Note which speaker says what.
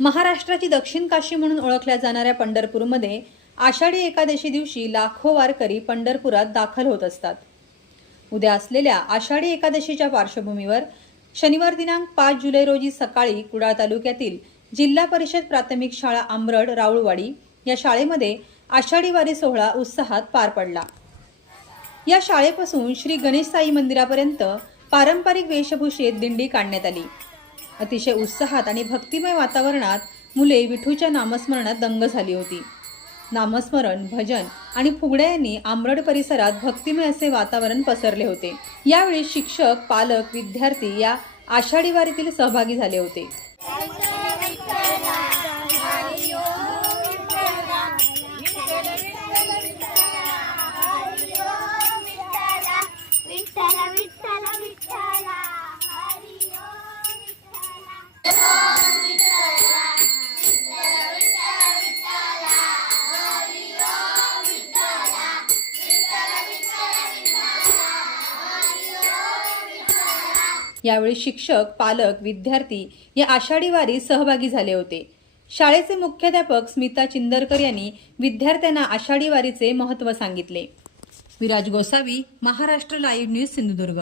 Speaker 1: महाराष्ट्राची दक्षिण काशी म्हणून ओळखल्या जाणाऱ्या पंढरपूरमध्ये आषाढी एकादशी दिवशी लाखो वारकरी पंढरपुरात दाखल होत असतात. उद्या असलेल्या आषाढी एकादशीच्या पार्श्वभूमीवर शनिवार दिनांक पाच जुलै रोजी सकाळी कुडाळ तालुक्यातील जिल्हा परिषद प्राथमिक शाळा आंबरड राऊळवाडी या शाळेमध्ये आषाढी वारी सोहळा उत्साहात पार पडला. या शाळेपासून श्री गणेश साई मंदिरापर्यंत पारंपरिक वेशभूषेत दिंडी काढण्यात आली. अतिशय उत्साहात आणि भक्तिमय वातावरणात मुले विठूच्या नामस्मरणात दंग झाली होती. नामस्मरण भजन आणि फुगड्या यांनी आंबरड परिसरात भक्तिमय असे वातावरण पसरले होते. यावेळी शिक्षक पालक विद्यार्थी या आषाढी वारीतील सहभागी झाले होते. यावेळी शिक्षक पालक विद्यार्थी या आषाढी वारीत सहभागी झाले होते. शाळेचे मुख्याध्यापक स्मिता चिंदरकर यांनी विद्यार्थ्यांना आषाढी वारीचे महत्त्व सांगितले. Viraj Gosavi Maharashtra live news Sindhudurg.